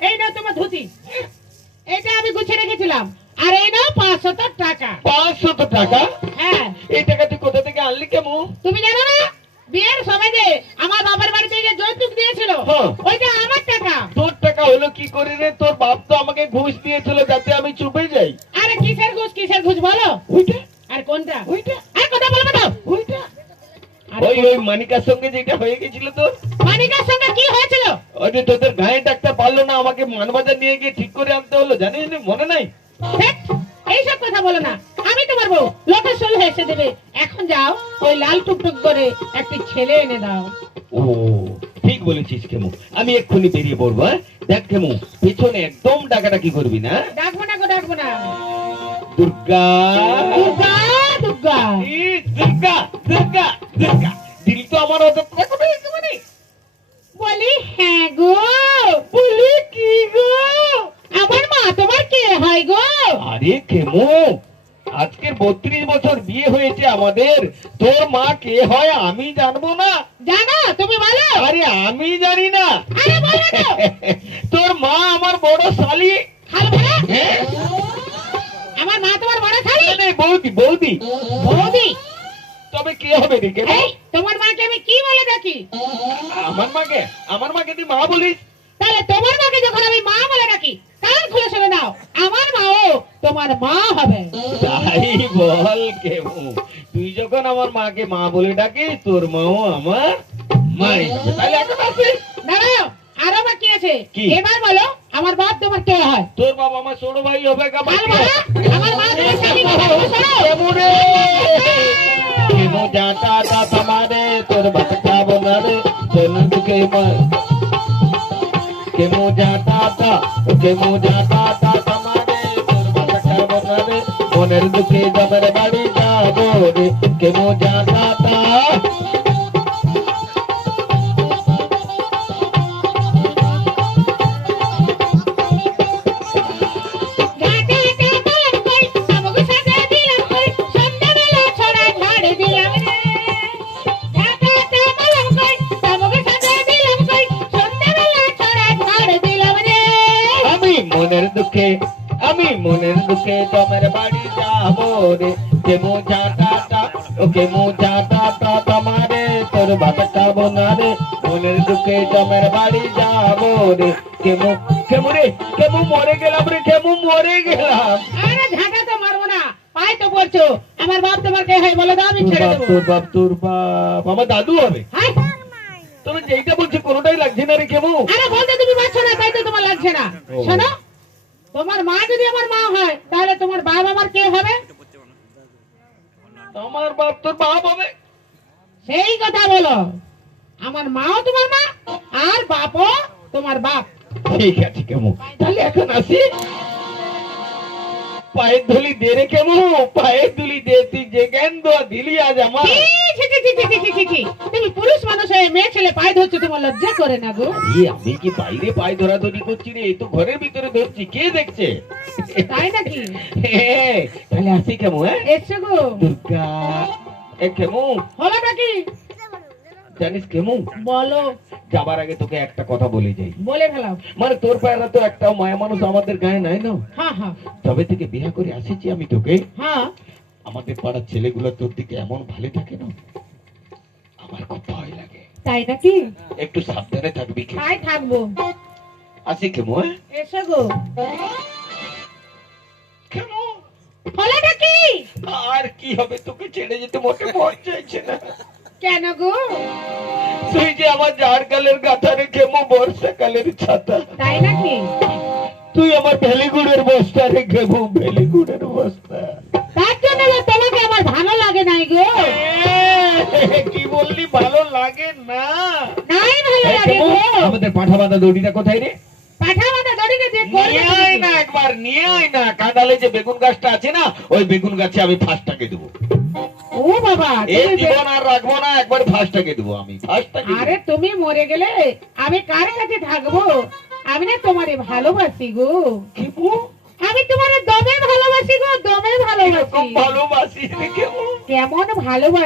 এই নাও তোমার ধুতি। এটা আমি গুছিয়ে রেখেছিলাম। আর এই নাও পাঁচশত টাকা। পাঁচশত টাকা? হ্যাঁ। এই টাকা তুই কোথা থেকে আনলি কেমন তুমি জানো না? বিয়ের সময় যে আমার বাবার বাড়িতে যে যৌতুক দিয়েছিল হ্যাঁ। ওইটা আমার টাকা। তোর টাকা হলো কি করে রে? তোর বাপ তো আমাকে ঘুষ দিয়েছিল যাতে আমি চুপে যাই। আরে কিসের ঘুষ কিসের ঘুষ বলো? ওইটা? আর কোনটা? ওইটা? আর কথা বলবে তো। ওইটা? ওই ওই মানিকার সঙ্গে যেটা হয়ে গেছিল তোর? যে তোদের গায়ে ডাক্তার পারল না আমাকে মানবাজার নিয়ে গিয়ে ঠিক করে আনতে হলো জানিস? মনে নাই? এইসব কথা বলো না। আমি তোমার বউ লোকের সল এসে দেবে। এখন যাও ওই লাল টুকটুক করে একটি ছেলে এনে দাও। ও ঠিক বলেছিস কেমু আমি এক্ষুনি বেরিয়ে পড়ব হ্যাঁ? দেখ কেমু পেছনে একদম ডাকাডাকি করবি না। ডাকবো না গো ডাকবো না। দুর্গা! দুর্গা দুর্গা। দুর্গা দুর্গা দিল তো আমার অত করে একেবারে বলি হ্যাঁ গো বলি কি গো আমার মা তোমার কে হয় গো কেমু আজকের বত্রিশ বছর বিয়ে হয়েছে আমাদের। তোর মা কে হয় আমি জানব না। জানো তুমি বলো। আরে আমি জানি না। আরে বলো তো। তোর মা আমার বড় শালি। ভরা হ্যাঁ? আমার মা তোমার বড় এই বৌদি বৌদি। বৌদি? তবে কে হবে রে তোমার মাকে আমি কি বলে ডাকি? আমার মাকে? আমার মাকে তুই মা বলিস? তাহলে তোমার মাকে যখন আমি মা বলে ডাকি কান আমার মা হবে। তাই বল কেমন তুই যখন আমার মাকে মা বলে ডাকি তোর মাও আমার মাই হ্যাঁ। তাহলে এখন আছে দাঁড়াও আরও বাকি আছে। এবার বলো আমার বাপ তোমার কে হয়? তোর বাবা আমার ছোট ভাই হবে আমার মা তোমার जाता था तुम्हारे तोर भटका बनारे तोन के मन के মার जाता था তা मो जाता তা বোনারে মনের দুকে জমের বাড়ি যাব রে। কেমু জাটা তা? ঘাটে আমি মনের দুঃখে তোমার বাড়ি যাব রে। কেমু জাটাটা ও কেমু জাটাটা তোমারে তোর বাচ্চা বোনারে মনের দুঃখে তোমার বাড়ি যাব রে। কেমু কেমু রে কেমু মরে গেলাম রে কেমু মরে গেলাম। আরে ঝাঁটা তো মারবো না পাই তো পড়ছো। আমার বাপ তোমার কে হয় বলে দাও আমি ছেড়ে দেবো। তোর বাপ তোর বাপ। আমার দাদু হবে। হাই! তবে যেইটা বলছে কোনোটাই লাগছে না রে কেমু। আরে বলতে তুমি না তাই তো তোমার লাগছে না। শোনো তোমার মা যদি আমার মা হয় তাহলে তোমার বাপ আমার কে হবে? আমার বাপ তোর বাপ হবে। সেই কথা বলো। আমার মাও তোমার মা আর বাপও তোমার বাপ। ঠিক আছে কেমন? তাহলে এখন আসি। পায়ের ধুলি দে রে কেমন? পায়ের ধুলি দে তুই যে জ্ঞান দোয়া দিলি আজ আমার। জানিস কেমু? বলো। যাবার আগে তোকে একটা কথা বলে যাই। বলে ফেলাম মানে তোর পায়রা তো একটা মায়া মানুষ আমাদের গায়ে নাই না? তবে থেকে বিয়ে করে আসেছি আমি তোকে। হ্যাঁ। আমাদের পাড়ার ছেলেগুলো তোর দিকে এমন ভালো থাকে না? আমার খুব ভয় লাগে। তাই নাকি? একটু সাবধানে থাকবি তাই থাকব। আসি কেমো হ্যাঁ? এসো গো। কেমো? হলো নাকি? আর কি হবে তোকে ছেড়ে যেতে মোটে মন চাইছে না। কেন গো? তুই যে আমার ঝাড়কালের গাথা রে কেমো বর্ষাকালের ছাতা। তাই নাকি? তুই আমার ভেলিগুড়ের বস্তা রে কেমো ভেলিগুড়ের বস্তা। আমাদের পাঠা বাঁধা দড়িটা কোথায় রে? পাঠা বাঁধা দড়িতে যে নিয়ে না একবার নিয়ে আয় না। কাঁদালে যে বেগুন গাছটা আছে না ওই বেগুন গাছে আমি ফাঁসটাকে দেবো। ও বাবা এই জীবন আর রাখব না একবার ফাঁসটাকে দেবো আমি ফাঁসটাকে আরে তুমি মরে গেলে আমি কার কাছে থাকব? আমি না তোমারে ভালোবাসি গো। আমি তোমার দমে ভালোবাসি গো দমে ভালোবাসি। ভালোবাসি কেমন ভালোবাসি।